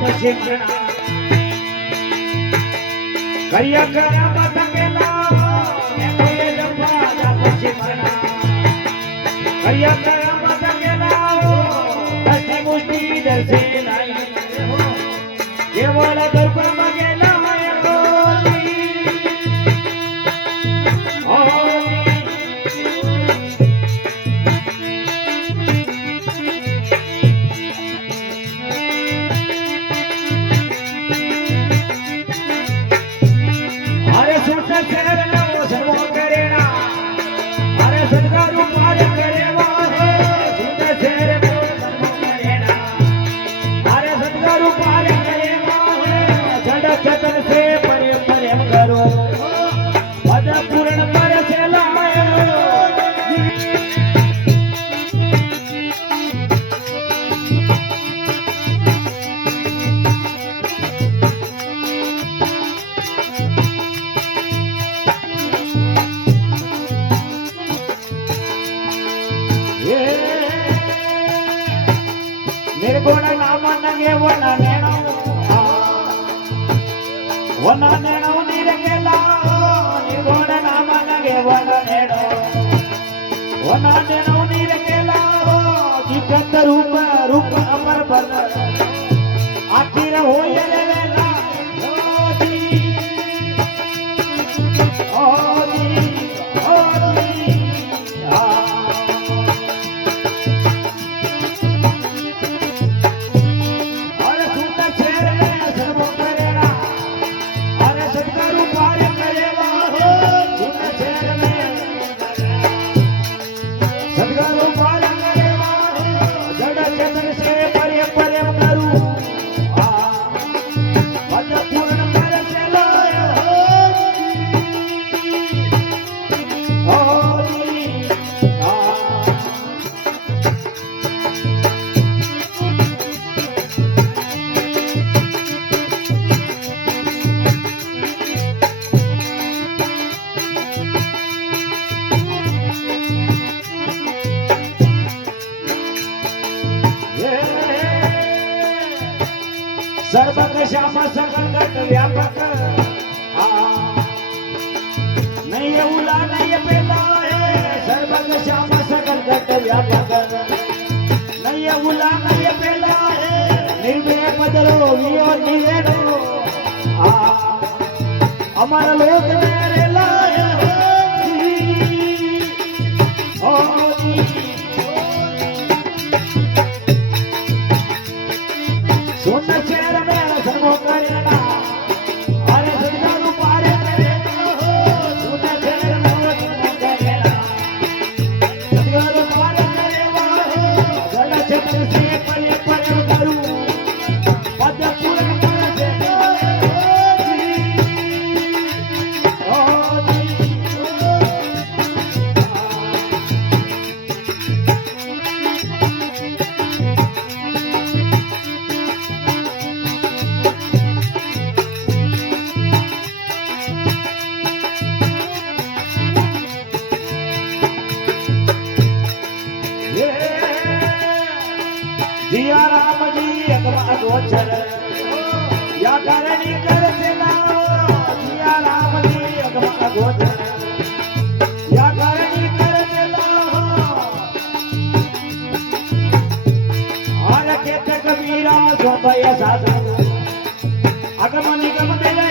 પછી કરિયા કરા બતકેલા એ જંપા પછી કરિયા કરા બતકેલા દસી મુષ્ટિ દર્શે નાઈ કેવળ દર્પણ મગેલા निर्गुण नाम नगे वना नेणो निरगेला निर्गुण नाम नगे वना नेणो निरगेला दिगंत रूप रूप अमर बन आखिर होय लेला सर्वक श्याम सकल व्यापक नहीं उला नहीं पेला है सर्वक श्याम सकल व्यापक नहीं उला नहीं पेला है निर्भय पदरो वियो निवेदो अमर लोक में रेला सुन चेहरा सर्वो करेना अरे सदगुरु पार करेना सुन चेहरा सर्वो करेना सदगुरु पार करेवा जल छत्र से परे परे करू पद पूर्ण कर से जिया राम जी अगवा गोचर या करनी कर सेना जिया राम जी अगवा गोचर या करनी कर सेना हर के कबीरा सो भय साधन अगम निगम दे